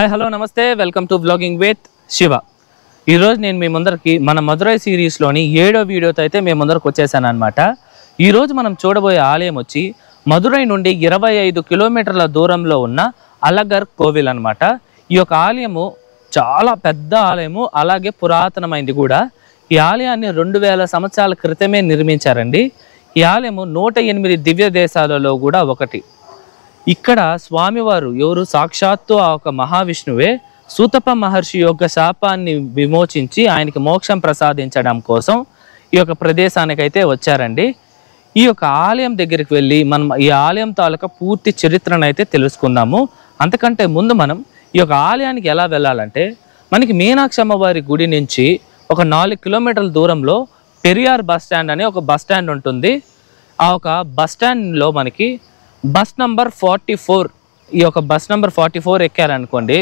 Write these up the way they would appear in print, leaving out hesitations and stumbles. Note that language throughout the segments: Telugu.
హాయ్ హలో నమస్తే welcome to vlogging with Shiva. ఈరోజు నేను మీ ముందరికి మన మధురై సిరీస్లోని 7వ వీడియోతో అయితే మీ ముందరకు వచ్చేసాను అనమాట. ఈరోజు మనం చూడబోయే ఆలయం వచ్చి మధురై నుండి 25 కిలోమీటర్ల దూరంలో ఉన్న అలగర్ కోవిల్ అనమాట. ఈ యొక్క ఆలయము చాలా పెద్ద ఆలయము, అలాగే పురాతనమైంది కూడా. ఈ ఆలయాన్ని 2000 సంవత్సరాల క్రితమే నిర్మించారండి. ఈ ఆలయము 108 దివ్య దేశాలలో కూడా ఒకటి. ఇక్కడ స్వామివారు ఎవరు? సాక్షాత్తు ఆ ఒక మహావిష్ణువే సూతప మహర్షి యొక్క శాపాన్ని విమోచించి ఆయనకి మోక్షం ప్రసాదించడం కోసం ఈ యొక్క ప్రదేశానికి అయితే వచ్చారండి. ఈ యొక్క ఆలయం దగ్గరికి వెళ్ళి మనం ఈ ఆలయం తాలూకా పూర్తి చరిత్రను అయితే తెలుసుకుందాము. అంతకంటే ముందు మనం ఈ యొక్క ఆలయానికి ఎలా వెళ్ళాలంటే, మనకి మీనాక్షి అమ్మవారి గుడి నుంచి ఒక 4 కిలోమీటర్ల దూరంలో పెరియార్ బస్ స్టాండ్ అనే ఒక బస్ స్టాండ్ ఉంటుంది. ఆ ఒక బస్ స్టాండ్లో మనకి బస్ నంబర్ 44, ఈ యొక్క బస్ నంబర్ 44 ఎక్కారనుకోండి,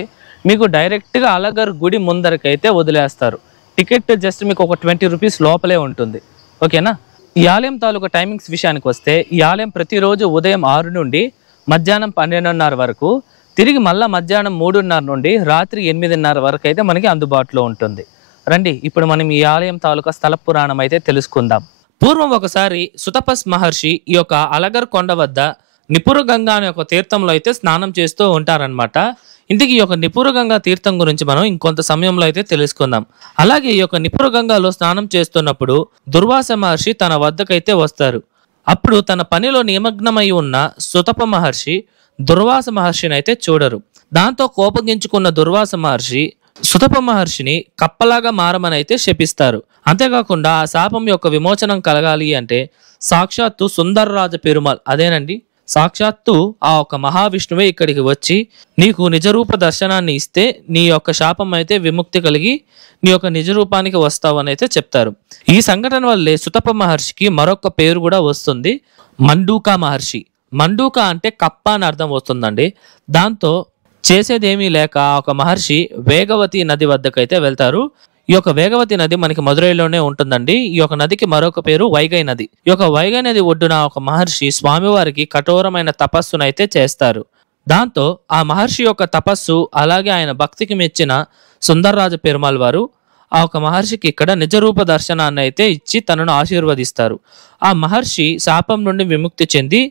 మీకు డైరెక్ట్గా అలగర్ గుడి ముందరకైతే వదిలేస్తారు. టికెట్ జస్ట్ మీకు ఒక 20 రూపీస్ లోపలే ఉంటుంది. ఓకేనా? ఈ ఆలయం తాలూకా టైమింగ్స్ విషయానికి వస్తే, ఈ ఆలయం ప్రతిరోజు ఉదయం 6 నుండి మధ్యాహ్నం 12:30 వరకు, తిరిగి మళ్ళీ మధ్యాహ్నం 3:30 నుండి రాత్రి 8:30 వరకు అయితే మనకి అందుబాటులో ఉంటుంది. రండి, ఇప్పుడు మనం ఈ ఆలయం తాలూకా స్థల పురాణం అయితే తెలుసుకుందాం. పూర్వం ఒకసారి సుతపస్ మహర్షి ఈ యొక్క అలగర్ కొండ వద్ద నిపురగంగా అనే ఒక తీర్థంలో అయితే స్నానం చేస్తూ ఉంటారనమాట. ఇందుకు ఈ యొక్క నిపురగంగా తీర్థం గురించి మనం ఇంకొంత సమయంలో అయితే తెలుసుకుందాం. అలాగే ఈ యొక్క నిపురగంగాలో స్నానం చేస్తున్నప్పుడు దుర్వాస మహర్షి తన వద్దకైతే వస్తారు. అప్పుడు తన పనిలో నిమగ్నమై ఉన్న సుతప మహర్షి దుర్వాస మహర్షిని అయితే చూడరు. దాంతో కోపగించుకున్న దుర్వాస మహర్షి సుతప మహర్షిని కప్పలాగా మారమని అయితే శపిస్తారు. అంతేకాకుండా ఆ శాపం యొక్క విమోచనం కలగాలి అంటే సాక్షాత్తు సుందర్రాజ పెరుమాళ్, అదేనండి సాక్షాత్తు ఆ ఒక మహావిష్ణువే ఇక్కడికి వచ్చి నీకు నిజరూప దర్శనాన్ని ఇస్తే నీ యొక్క శాపం అయితే విముక్తి కలిగి నీ యొక్క నిజరూపానికి వస్తావు అని అయితే చెప్తారు. ఈ సంఘటన వల్లే సుతప మహర్షికి మరొక పేరు కూడా వస్తుంది, మండూకా మహర్షి. మండూకా అంటే కప్ప అని అర్థం వస్తుందండి. దాంతో చేసేదేమీ లేక ఒక మహర్షి వేగవతి నది వద్దకైతే వెళ్తారు. ఈ యొక్క వేగవతి నది మనకి మధురైలోనే ఉంటుందండి. ఈ యొక్క నదికి మరొక పేరు వైగై నది. ఈ యొక్క వైగై నది ఒడ్డున ఒక మహర్షి స్వామివారికి కఠోరమైన తపస్సునైతే చేస్తారు. దాంతో ఆ మహర్షి యొక్క తపస్సు అలాగే ఆయన భక్తికి మెచ్చిన సుందర్రాజ పెరుమాళ్ వారు ఆ ఒక మహర్షికి ఇక్కడ నిజరూప దర్శనాన్ని అయితే ఇచ్చి తనను ఆశీర్వదిస్తారు. ఆ మహర్షి శాపం నుండి విముక్తి చెంది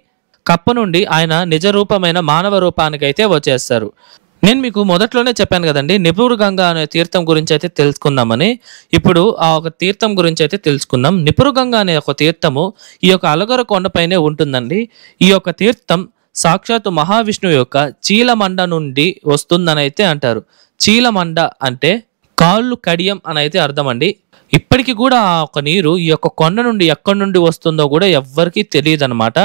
కప్ప నుండి ఆయన నిజరూపమైన మానవ రూపానికి అయితే వచ్చేస్తారు. నేను మీకు మొదట్లోనే చెప్పాను కదండి, నిపురగంగా అనే తీర్థం గురించి అయితే తెలుసుకుందామని. ఇప్పుడు ఆ ఒక తీర్థం గురించి అయితే తెలుసుకుందాం. నిపురగంగా అనే ఒక తీర్థము ఈ యొక్క అలగర కొండపైనే ఉంటుందండి. ఈ యొక్క తీర్థం సాక్షాత్తు మహావిష్ణువు యొక్క చీలమండ నుండి వస్తుందని అయితే అంటారు. చీలమండ అంటే కాళ్ళు కడియం అని అయితే అర్థం అండి. ఇప్పటికీ కూడా ఆ ఒక నీరు ఈ యొక్క కొండ నుండి ఎక్కడి నుండి వస్తుందో కూడా ఎవ్వరికీ తెలియదు అనమాట.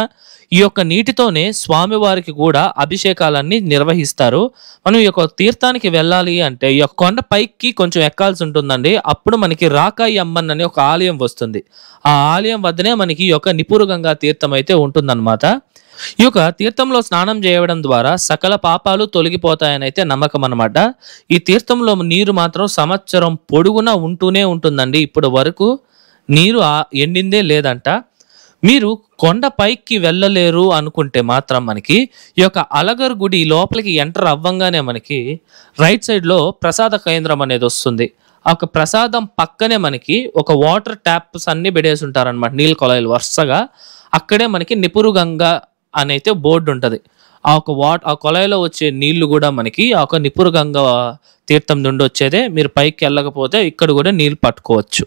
ఈ యొక్క నీటితోనే స్వామివారికి కూడా అభిషేకాలన్నీ నిర్వహిస్తారు. మనం ఈ యొక్క తీర్థానికి వెళ్ళాలి అంటే ఈ యొక్క కొండ పైకి కొంచెం ఎక్కాల్సి ఉంటుందండి. అప్పుడు మనకి రాకాయి అమ్మన్ అనే ఒక ఆలయం వస్తుంది. ఆ ఆలయం వద్దనే మనకి ఈ యొక్క నిపురగంగా తీర్థం అయితే ఉంటుందన్నమాట. ఈ యొక్క తీర్థంలో స్నానం చేయడం ద్వారా సకల పాపాలు తొలగిపోతాయని అయితే నమ్మకం అనమాట. ఈ తీర్థంలో నీరు మాత్రం సంవత్సరం పొడుగునా ఉంటూనే ఉంటుందండి. ఇప్పుడు వరకు నీరు ఎండిందే లేదంట. మీరు కొండ పైకి వెళ్ళలేరు అనుకుంటే మాత్రం మనకి ఈ యొక్క అలగర్ గుడి లోపలికి ఎంటర్ అవ్వంగానే మనకి రైట్ సైడ్లో ప్రసాద కేంద్రం అనేది వస్తుంది. ఆ ఒక ప్రసాదం పక్కనే మనకి ఒక వాటర్ ట్యాప్స్ అన్ని పెడేసి ఉంటారనమాట, నీళ్ళ కొలాయిలు వరుసగా. అక్కడే మనకి నిపురగంగా అనైతే బోర్డు ఉంటుంది. ఆ ఒక ఆ కొలాయిలో వచ్చే నీళ్లు కూడా మనకి ఆ ఒక నిపురగంగా తీర్థం నుండి వచ్చేదే. మీరు పైకి వెళ్ళకపోతే ఇక్కడ కూడా నీళ్ళు పట్టుకోవచ్చు.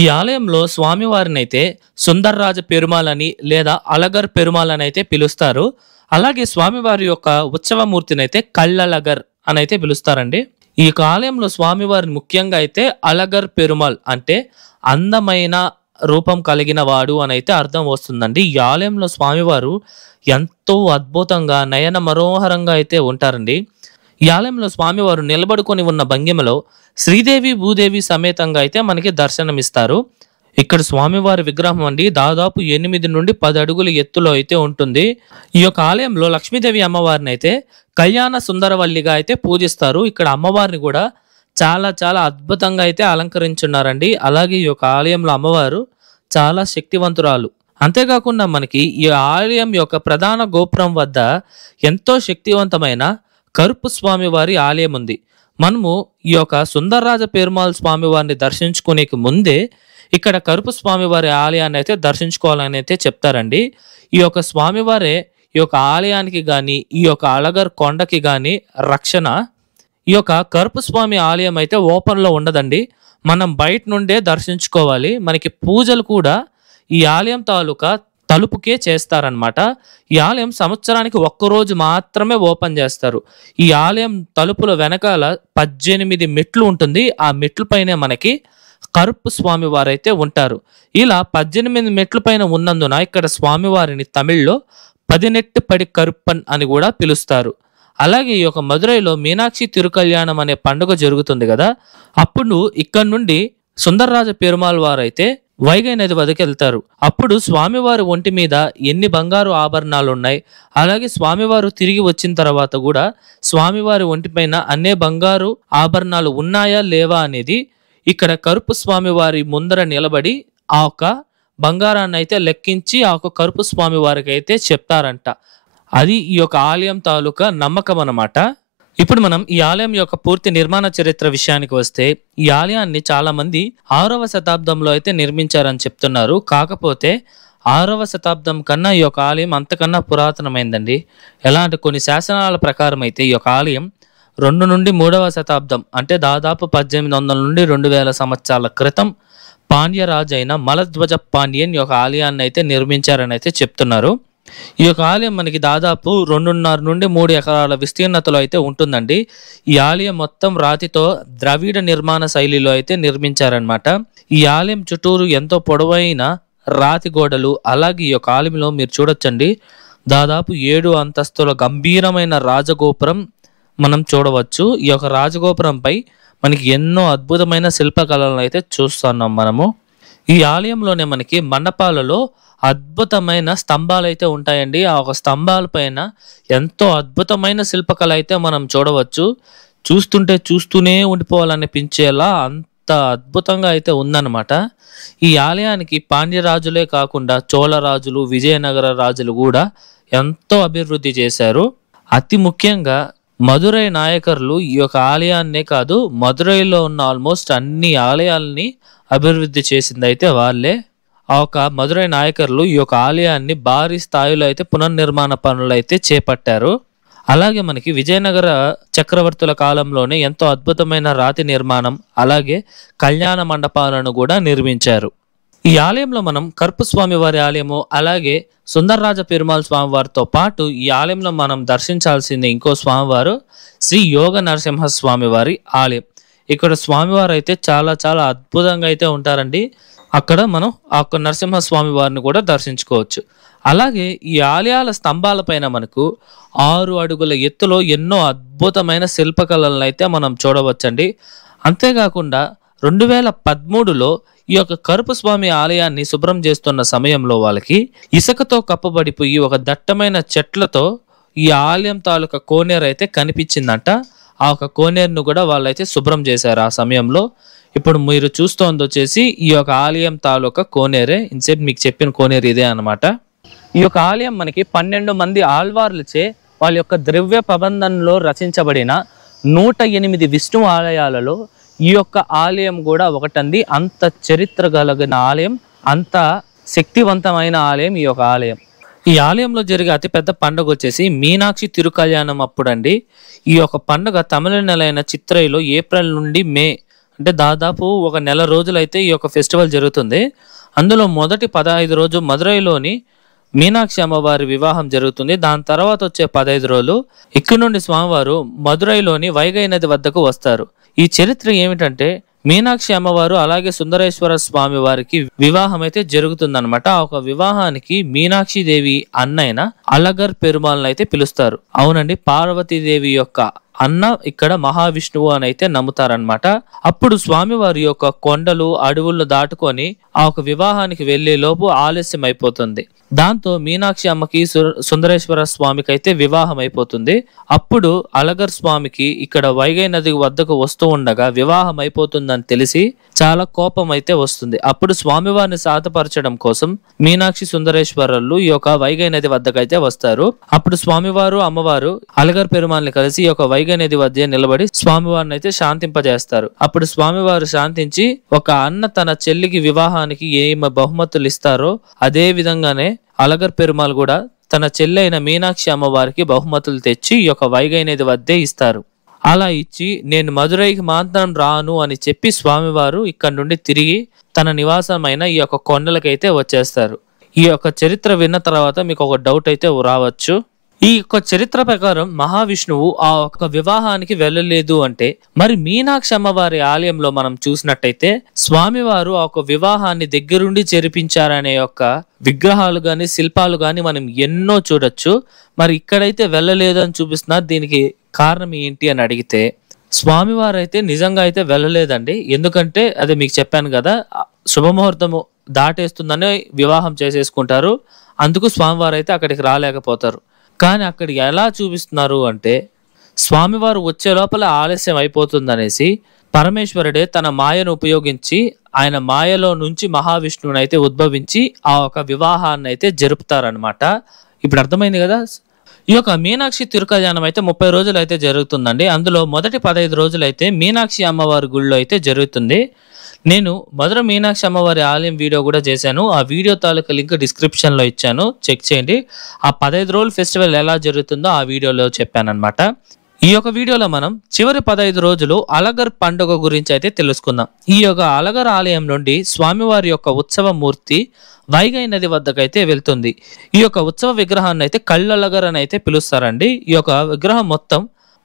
ఈ ఆలయంలో స్వామివారిని అయితే సుందర్రాజ పెరుమాళ్ అని లేదా అలగర్ పెరుమాళ్ అని అయితే పిలుస్తారు. అలాగే స్వామివారి యొక్క ఉత్సవమూర్తిని అయితే కళ్ళలగర్ అని అయితే పిలుస్తారండి. ఈ యొక్క ఆలయంలో స్వామివారిని ముఖ్యంగా అయితే అలగర్ పెరుమాళ్ అంటే అందమైన రూపం కలిగిన వాడు అని అయితే అర్థం వస్తుందండి. ఈ ఆలయంలో స్వామివారు ఎంతో అద్భుతంగా నయన మనోహరంగా అయితే ఉంటారండి. ఈ ఆలయంలో స్వామివారు నిలబడుకొని ఉన్న భంగిమలో శ్రీదేవి భూదేవి సమేతంగా అయితే మనకి దర్శనమిస్తారు. ఇక్కడ స్వామివారి విగ్రహం అండి దాదాపు 8 నుండి 10 అడుగుల ఎత్తులో అయితే ఉంటుంది. ఈ యొక్క ఆలయంలో లక్ష్మీదేవి అమ్మవారిని అయితే కళ్యాణ సుందరవల్లిగా అయితే పూజిస్తారు. ఇక్కడ అమ్మవారిని కూడా చాలా చాలా అద్భుతంగా అయితే అలంకరించున్నారండి. అలాగే ఈ యొక్క ఆలయంలో అమ్మవారు చాలా శక్తివంతురాలు. అంతేకాకుండా మనకి ఈ ఆలయం యొక్క ప్రధాన గోపురం వద్ద ఎంతో శక్తివంతమైన కరుపు స్వామి వారి ఆలయం ఉంది. మనము ఈ యొక్క సుందరరాజ పెరుమాళ్ స్వామి వారిని దర్శించుకునే ముందే ఇక్కడ కరుపు స్వామి వారి ఆలయాన్ని అయితే దర్శించుకోవాలని అయితే చెప్తారండి. ఈ యొక్క స్వామివారే ఈ యొక్క ఆలయానికి గాని, ఈ యొక్క అళగర్ కొండకి గాని రక్షణ. ఈ యొక్క కరుపు స్వామి ఆలయం అయితే ఓపెన్‌లో ఉండదండి. మనం బయట నుండే దర్శించుకోవాలి. మనకి పూజలు కూడా ఈ ఆలయం తాలూకా తలుపుకే చేస్తారనమాట. ఈ ఆలయం సంవత్సరానికి ఒక్కరోజు మాత్రమే ఓపెన్ చేస్తారు. ఈ ఆలయం తలుపుల వెనకాల 18 మెట్లు ఉంటుంది. ఆ మెట్ల పైనే మనకి కరుపు స్వామి వారైతే ఉంటారు. ఇలా 18 మెట్ల పైన ఉన్నందున ఇక్కడ స్వామివారిని తమిళ్లో 18 పడి కరుప్పన్ అని కూడా పిలుస్తారు. అలాగే ఈ యొక్క మదురైలో మీనాక్షి తిరుకల్యాణం అనే పండుగ జరుగుతుంది కదా, అప్పుడు ఇక్కడ నుండి సుందరరాజ పెరుమాళ్ వారైతే వైగై నది వద్దకు వెళ్తారు. అప్పుడు స్వామివారి ఒంటి మీద ఎన్ని బంగారు ఆభరణాలు ఉన్నాయి, అలాగే స్వామివారు తిరిగి వచ్చిన తర్వాత కూడా స్వామివారి ఒంటిపైన అన్నే బంగారు ఆభరణాలు ఉన్నాయా లేవా అనేది ఇక్కడ కరుపు స్వామి వారి ముందర నిలబడి ఆ యొక్క బంగారాన్ని అయితే లెక్కించి ఆ యొక్క కరుపు స్వామి వారికి అయితే చెప్తారంట. అది ఈ యొక్క ఆలయం తాలూకా నమ్మకం అన్నమాట. ఇప్పుడు మనం ఈ ఆలయం యొక్క పూర్తి నిర్మాణ చరిత్ర విషయానికి వస్తే, ఈ ఆలయాన్ని చాలా మంది 6వ శతాబ్దంలో అయితే నిర్మించారని చెప్తున్నారు. కాకపోతే 6వ శతాబ్దం కన్నా ఈ యొక్క ఆలయం అంతకన్నా పురాతనమైందండి. ఎలా అంటే కొన్ని శాసనాల ప్రకారం అయితే ఈ యొక్క ఆలయం 2 నుండి 3వ శతాబ్దం అంటే దాదాపు 1800 నుండి 2000 సంవత్సరాల క్రితం పాండ్యరాజు అయిన మలధ్వజ పాండ్యన్ ఈ యొక్క ఆలయాన్ని అయితే నిర్మించారని అయితే చెప్తున్నారు. ఈ యొక్క ఆలయం మనకి దాదాపు 2.5 నుండి 3 ఎకరాల విస్తీర్ణతలో అయితే ఉంటుందండి. ఈ ఆలయం మొత్తం రాతితో ద్రవిడ నిర్మాణ శైలిలో అయితే నిర్మించారనమాట. ఈ ఆలయం చుట్టూరు ఎంతో పొడవైన రాతి గోడలు, అలాగే ఈ యొక్క ఆలయంలో మీరు చూడొచ్చండి దాదాపు 7 అంతస్తుల గంభీరమైన రాజగోపురం మనం చూడవచ్చు. ఈ యొక్క రాజగోపురంపై మనకి ఎన్నో అద్భుతమైన శిల్పకళలను అయితే చూస్తున్నాం మనము. ఈ ఆలయంలోనే మనకి మండపాలలో అద్భుతమైన స్తంభాలు అయితే ఉంటాయండి. ఆ ఒక స్తంభాల పైన ఎంతో అద్భుతమైన శిల్పకళ అయితే మనం చూడవచ్చు. చూస్తుంటే చూస్తూనే ఉండిపోవాలనిపించేలా అంత అద్భుతంగా అయితే ఉందన్నమాట. ఈ ఆలయానికి పాండ్యరాజులే కాకుండా చోళరాజులు, విజయనగర రాజులు కూడా ఎంతో అభివృద్ధి చేశారు. అతి ముఖ్యంగా మదురై నాయకర్లు ఈ యొక్క ఆలయాన్నే కాదు, మదురైలో ఉన్న ఆల్మోస్ట్ అన్ని ఆలయాల్ని అభివృద్ధి చేసింది అయితే వాళ్ళే. ఆ ఒక మదురై నాయకర్లు ఈ యొక్క ఆలయాన్ని భారీ స్థాయిలో అయితే పునర్నిర్మాణ పనులు అయితే చేపట్టారు. అలాగే మనకి విజయనగర చక్రవర్తుల కాలంలోనే ఎంతో అద్భుతమైన రాతి నిర్మాణం, అలాగే కళ్యాణ మండపాలను కూడా నిర్మించారు. ఈ ఆలయంలో మనం కరుపు స్వామి వారి ఆలయము, అలాగే సుందరరాజ పెరుమాళ్ స్వామివారితో పాటు ఈ ఆలయంలో మనం దర్శించాల్సింది ఇంకో స్వామివారు శ్రీ యోగ నరసింహ స్వామి వారి ఆలయం. ఇక్కడ స్వామివారు అయితే చాలా చాలా అద్భుతంగా అయితే ఉంటారండి. అక్కడ మనం ఆ యొక్క నరసింహ స్వామి వారిని కూడా దర్శించుకోవచ్చు. అలాగే ఈ ఆలయాల స్తంభాల పైన మనకు 6 అడుగుల ఎత్తులో ఎన్నో అద్భుతమైన శిల్పకళలను అయితే మనం చూడవచ్చండి. అంతేకాకుండా 2013లో ఈ యొక్క కరుపు స్వామి ఆలయాన్ని శుభ్రం చేస్తున్న సమయంలో వాళ్ళకి ఇసుకతో కప్పబడిపోయి ఒక దట్టమైన చెట్లతో ఈ ఆలయం తాలూకా కోనేరు అయితే కనిపించిందంట. ఆ ఒక కోనేరును కూడా వాళ్ళైతే శుభ్రం చేశారు ఆ సమయంలో. ఇప్పుడు మీరు చూస్తోంది వచ్చేసి ఈ యొక్క ఆలయం తాలూకా కోనేరే. ఇన్సేపు మీకు చెప్పిన కోనేరు ఇదే అనమాట. ఈ యొక్క ఆలయం మనకి 12 మంది ఆళ్వార్లచే వాళ్ళ యొక్క ద్రవ్య ప్రబంధంలో రచించబడిన 108 విష్ణు ఆలయాలలో ఈ యొక్క ఆలయం కూడా ఒకటంది. అంత చరిత్ర కలిగిన ఆలయం, అంత శక్తివంతమైన ఆలయం ఈ యొక్క ఆలయం. ఈ ఆలయంలో జరిగే అతిపెద్ద పండుగ వచ్చేసి మీనాక్షి తిరుకల్యాణం అప్పుడండి. ఈ యొక్క పండుగ తమిళ నెలైన చిత్రైలో ఏప్రిల్ నుండి మే అంటే దాదాపు ఒక నెల రోజులైతే ఈ యొక్క ఫెస్టివల్ జరుగుతుంది. అందులో మొదటి 15 రోజు మదురైలోని మీనాక్షి అమ్మవారి వివాహం జరుగుతుంది. దాని తర్వాత వచ్చే 15 రోజులు ఇక్కడ నుండి స్వామివారు మదురైలోని వైగై నది వద్దకు వస్తారు. ఈ చరిత్ర ఏమిటంటే మీనాక్షి అమ్మవారు అలాగే సుందరేశ్వర స్వామి వారికి వివాహం అయితే జరుగుతుందన్నమాట. ఆ ఒక వివాహానికి మీనాక్షి దేవి అన్నైన అళగర్ పెరుమాళ్ళని అయితే పిలుస్తారు. అవునండి, పార్వతీదేవి యొక్క అన్న ఇక్కడ మహావిష్ణువు అని అయితే నమ్ముతారనమాట. అప్పుడు స్వామివారి యొక్క కొండలు అడవులను దాటుకొని ఆ ఒక వివాహానికి వెళ్లే లోపు ఆలస్యం అయిపోతుంది. దాంతో మీనాక్షి అమ్మకి సుందరేశ్వర స్వామికి అయితే వివాహం అయిపోతుంది. అప్పుడు అలగర్ స్వామికి ఇక్కడ వైగై నది వద్దకు వస్తూ ఉండగా వివాహం అయిపోతుందని తెలిసి చాలా కోపం అయితే వస్తుంది. అప్పుడు స్వామివారిని శాంతపరచడం కోసం మీనాక్షి సుందరేశ్వరులు ఈ యొక్క వైగై నది వద్దకైతే వస్తారు. అప్పుడు స్వామివారు అమ్మవారు అలగర్ పెరుమాల్ని కలిసి ఈ యొక్క వైగై నది వద్ద నిలబడి స్వామివారిని అయితే శాంతింపజేస్తారు. అప్పుడు స్వామివారు శాంతించి ఒక అన్న తన చెల్లికి వివాహానికి ఏమి బహుమతులు ఇస్తారో అదే విధంగానే అలగర్ పెరుమాల్ కూడా తన చెల్లైన మీనాక్షి అమ్మవారికి బహుమతులు తెచ్చి ఈ యొక్క వైగై నది వద్దే ఇస్తారు. అలా ఇచ్చి నేను మదురైకి మాత్రం రాను అని చెప్పి స్వామివారు ఇక్కడ నుండి తిరిగి తన నివాసమైన ఈ యొక్క కొండలకైతే వచ్చేస్తారు. ఈ యొక్క చరిత్ర విన్న తర్వాత మీకు ఒక డౌట్ అయితే రావచ్చు. ఈ యొక్క చరిత్ర ప్రకారం మహావిష్ణువు ఆ ఒక్క వివాహానికి వెళ్ళలేదు అంటే మరి మీనాక్షి అమ్మవారి ఆలయంలో మనం చూసినట్టయితే స్వామివారు ఆ ఒక వివాహాన్ని దగ్గరుండి జరిపించారనే యొక్క విగ్రహాలు గాని శిల్పాలు గాని మనం ఎన్నో చూడొచ్చు. మరి ఇక్కడైతే వెళ్ళలేదు అని చూపిస్తున్నారు. దీనికి కారణం ఏంటి అని అడిగితే స్వామివారు అయితే నిజంగా అయితే వెళ్ళలేదండి. ఎందుకంటే అదే మీకు చెప్పాను కదా, శుభముహూర్తము దాటేస్తుందని వివాహం చేసేసుకుంటారు. అందుకు స్వామివారు అయితే అక్కడికి రాలేకపోతారు. కానీ అక్కడ ఎలా చూపిస్తున్నారు అంటే స్వామివారు వచ్చే లోపల ఆలస్యం అయిపోతుందనేసి పరమేశ్వరుడే తన మాయను ఉపయోగించి ఆయన మాయలో నుంచి మహావిష్ణువుని అయితే ఉద్భవించి ఆ ఒక వివాహాన్ని అయితే జరుపుతారనమాట. ఇప్పుడు అర్థమైంది కదా. ఈ యొక్క మీనాక్షి తిరుకల్యాణం అయితే 30 రోజులు అయితే జరుగుతుందండి. అందులో మొదటి 15 రోజులు అయితే మీనాక్షి అమ్మవారి గుళ్ళో అయితే జరుగుతుంది. నేను మధుర మీనాక్షి అమ్మవారి ఆలయం వీడియో కూడా చేశాను. ఆ వీడియో తాలూకా లింక్ డిస్క్రిప్షన్ లో ఇచ్చాను, చెక్ చేయండి. ఆ 15 రోజుల ఫెస్టివల్ ఎలా జరుగుతుందో ఆ వీడియోలో చెప్పానన్నమాట. ఈ యొక్క వీడియోలో మనం చివరి 15 రోజులు అలగర్ పండుగ గురించి అయితే తెలుసుకుందాం. ఈ యొక్క అలగర్ ఆలయం నుండి స్వామివారి యొక్క ఉత్సవ మూర్తి వైగై నది వద్దకైతే వెళ్తుంది. ఈ యొక్క ఉత్సవ విగ్రహాన్ని అయితే కళ్ళలగర్ అని అయితే పిలుస్తారండి. ఈ యొక్క విగ్రహం మొత్తం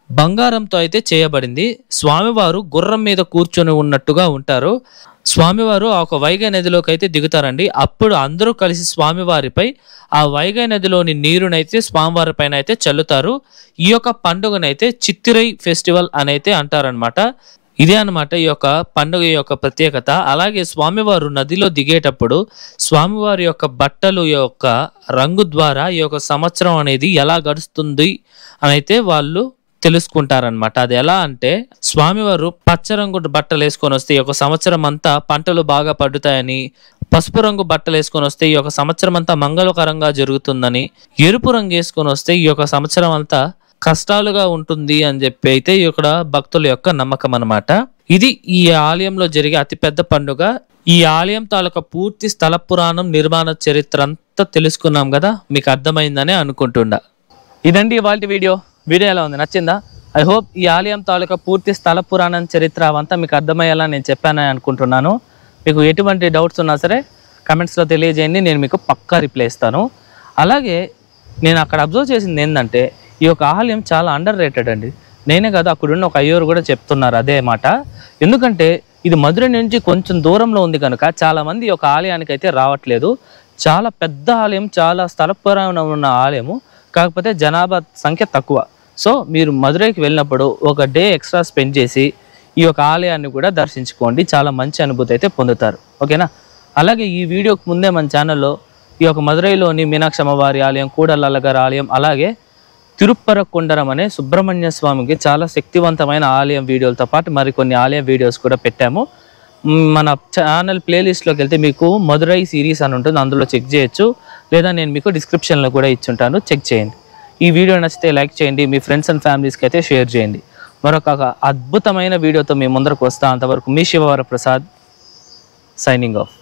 బంగారంతో అయితే చేయబడింది. స్వామివారు గుర్రం మీద కూర్చొని ఉన్నట్టుగా ఉంటారు. స్వామివారు ఆ ఒక వైగై నదిలోకి అయితే దిగుతారండి. అప్పుడు అందరూ కలిసి స్వామివారిపై ఆ వైగై నదిలోని నీరునైతే స్వామివారి పైన అయితే చల్లుతారు. ఈ యొక్క పండుగనైతే చిత్తిరై ఫెస్టివల్ అని అయితే అంటారనమాట. ఇదే అనమాట ఈ యొక్క పండుగ యొక్క ప్రత్యేకత. అలాగే స్వామివారు నదిలో దిగేటప్పుడు స్వామివారి యొక్క బట్టలు యొక్క రంగు ద్వారా ఈ యొక్క సంవత్సరం అనేది ఎలా గడుస్తుంది అని అయితే వాళ్ళు తెలుసుకుంటారనమాట. అది ఎలా అంటే స్వామివారు పచ్చ రంగు బట్టలు వేసుకొని వస్తే ఈ యొక్క సంవత్సరం అంతా పంటలు బాగా పండుతాయని, పసుపు రంగు బట్టలు వేసుకొని వస్తే ఈ యొక్క సంవత్సరం అంతా మంగళకరంగా జరుగుతుందని, ఎరుపు రంగు వేసుకొని వస్తే ఈ యొక్క సంవత్సరం అంతా కష్టాలుగా ఉంటుంది అని చెప్పి అయితే ఇక్కడ భక్తుల యొక్క నమ్మకం అన్నమాట. ఇది ఈ ఆలయంలో జరిగే అతిపెద్ద పండుగ. ఈ ఆలయం తాలూకా పూర్తి స్థల పురాణం నిర్మాణ చరిత్ర అంతా తెలుసుకున్నాం కదా, మీకు అర్థమైందని అనుకుంటున్నా. ఇదండి ఇవాళ వీడియో. వీడియో ఎలా ఉంది, నచ్చిందా? ఐ హోప్ ఈ ఆలయం తాలూకా పూర్తి స్థల పురాణం చరిత్ర అవంతా మీకు అర్థమయ్యేలా నేను చెప్పానని అనుకుంటున్నాను. మీకు ఎటువంటి డౌట్స్ ఉన్నా సరే కమెంట్స్లో తెలియజేయండి, నేను మీకు పక్కా రిప్లై ఇస్తాను. అలాగే నేను అక్కడ అబ్జర్వ్ చేసింది ఏంటంటే ఈ యొక్క ఆలయం చాలా అండర్ రేటెడ్ అండి. నేనే కాదు, అక్కడున్న ఒక అయ్యోరు కూడా చెప్తున్నారు అదే మాట. ఎందుకంటే ఇది మధురై నుంచి కొంచెం దూరంలో ఉంది కనుక చాలామంది ఈ యొక్క ఆలయానికి అయితే రావట్లేదు. చాలా పెద్ద ఆలయం, చాలా స్థల పురాణం ఉన్న ఆలయము, కాకపోతే జనాభా సంఖ్య తక్కువ. సో మీరు మధురైకి వెళ్ళినప్పుడు ఒక డే ఎక్స్ట్రా స్పెండ్ చేసి ఈ యొక్క ఆలయాన్ని కూడా దర్శించుకోండి. చాలా మంచి అనుభూతి అయితే పొందుతారు. ఓకేనా? అలాగే ఈ వీడియోకి ముందే మన ఛానల్లో ఈ యొక్క మధురైలోని మీనాక్షి అమ్మవారి ఆలయం, కూడలలగర్ ఆలయం, అలాగే తిరుప్పరకుండరం అనే సుబ్రహ్మణ్య స్వామికి చాలా శక్తివంతమైన ఆలయం వీడియోలతో పాటు మరికొన్ని ఆలయం వీడియోస్ కూడా పెట్టాము. మన ఛానల్ ప్లేలిస్ట్లోకి వెళ్తే మీకు మధురై సిరీస్ అని ఉంటుంది, అందులో చెక్ చేయొచ్చు. లేదా నేను మీకు డిస్క్రిప్షన్లో కూడా ఇచ్చుంటాను, చెక్ చేయండి. ఈ వీడియో నచ్చితే లైక్ చేయండి, మీ ఫ్రెండ్స్ అండ్ ఫ్యామిలీస్కి అయితే షేర్ చేయండి. మరొక అద్భుతమైన వీడియోతో మీ ముందరకు వస్తా. అంతవరకు మీ శివవర ప్రసాద్ సైనింగ్ ఆఫ్.